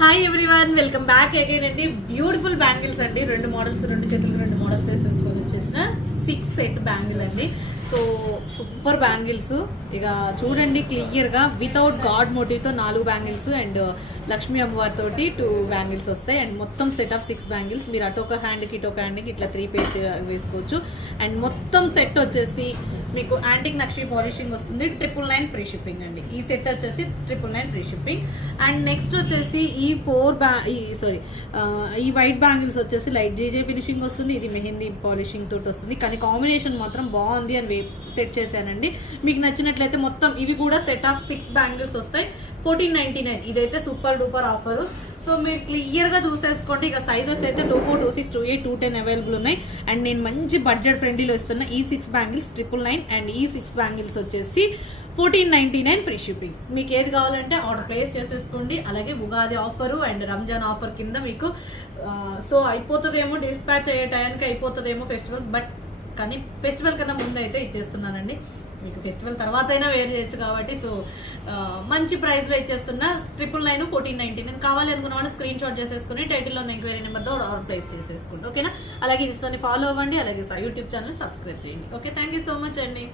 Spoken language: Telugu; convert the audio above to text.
Hi everyone, welcome back again అండి. బ్యూటిఫుల్ బ్యాంగిల్స్ అండి. రెండు మోడల్స్, రెండు చేతులకు రెండు మోడల్స్ వేసేసుకొని వచ్చేసిన 6 సెట్ బ్యాంగిల్ అండి. So super bangles. ఇక చూడండి క్లియర్ గా వితౌట్ గాడ్ మోటివ్ తో 4 బ్యాంగిల్స్ అండ్ లక్ష్మీ అమ్మవారి తోటి 2 బ్యాంగిల్స్ వస్తాయి. అండ్ మొత్తం సెట్ ఆఫ్ 6 బ్యాంగిల్స్. మీరు అటొక హ్యాండ్ కి ఇటొక హ్యాండ్ కి ఇట్లా 3 పేర్ వేసుకోవచ్చు. అండ్ మొత్తం సెట్ వచ్చేసి మీకు యాంటిక్ నక్షి పాలిషింగ్ వస్తుంది. 999 ఫ్రీ షిప్పింగ్ అండి. ఈ సెట్ వచ్చేసి 999 ఫ్రీ షిప్పింగ్. అండ్ నెక్స్ట్ వచ్చేసి ఈ ఈ వైట్ బ్యాంగిల్స్ వచ్చేసి లైట్ జేజే ఫినిషింగ్ వస్తుంది. ఇది మెహందీ పాలిషింగ్ తోటి వస్తుంది. కానీ కాంబినేషన్ మాత్రం బాగుంది అని సెట్ చేశానండి. మీకు నచ్చినట్లయితే మొత్తం ఇవి కూడా సెట్ ఆఫ్ 6 బ్యాంగిల్స్ వస్తాయి. 1499. ఇదైతే సూపర్ డూపర్ ఆఫర్. సో మీరు క్లియర్ గా చూసేసుకోండి. ఇక సైజెస్ అయితే 24, 26, 28, 210 అవైలబుల్ ఉన్నాయి. అండ్ నేను మంచి బడ్జెట్ ఫ్రెండ్లీలో ఇస్తున్నా. ఈ 6 బ్యాంగిల్స్ 999 అండ్ ఈ 6 బ్యాంగిల్స్ వచ్చేసి 1499 ఫ్రీ షిప్పింగ్. మీకు ఏది కావాలంటే ఆర్డర్ ప్లేస్ చేసేసుకోండి. అలాగే Ugadi offer and Ramzan offer కింద మీకు సో అయిపోతుందేమో, డిస్పాచ్ అయ్యే టైంకి అయిపోతుందేమో ఫెస్టివల్స్, బట్ కానీ ఫెస్టివల్ కన్నా ముందు అయితే ఇచ్చేస్తున్నానండి. మీకు ఫెస్టివల్ తర్వాత అయినా వేర్ చేయొచ్చు కాబట్టి సో మంచి ప్రైస్లో ఇచ్చేస్తున్నా. 999, 1499 కావాలి అనుకున్న వాళ్ళు స్క్రీన్ షాట్ చేసేసుకుని టైటిల్లో ఉన్న ఎంక్వైరీ నెంబర్తో ఆర్డర్ ప్లేస్ చేసేసుకోండి. ఓకేనా? అలాగే ఇన్స్టాని ఫాలో అవ్వండి. అలాగే యూట్యూబ్ ఛానల్ సబ్స్క్రైబ్ చేయండి. Okay, thank you so much అండి.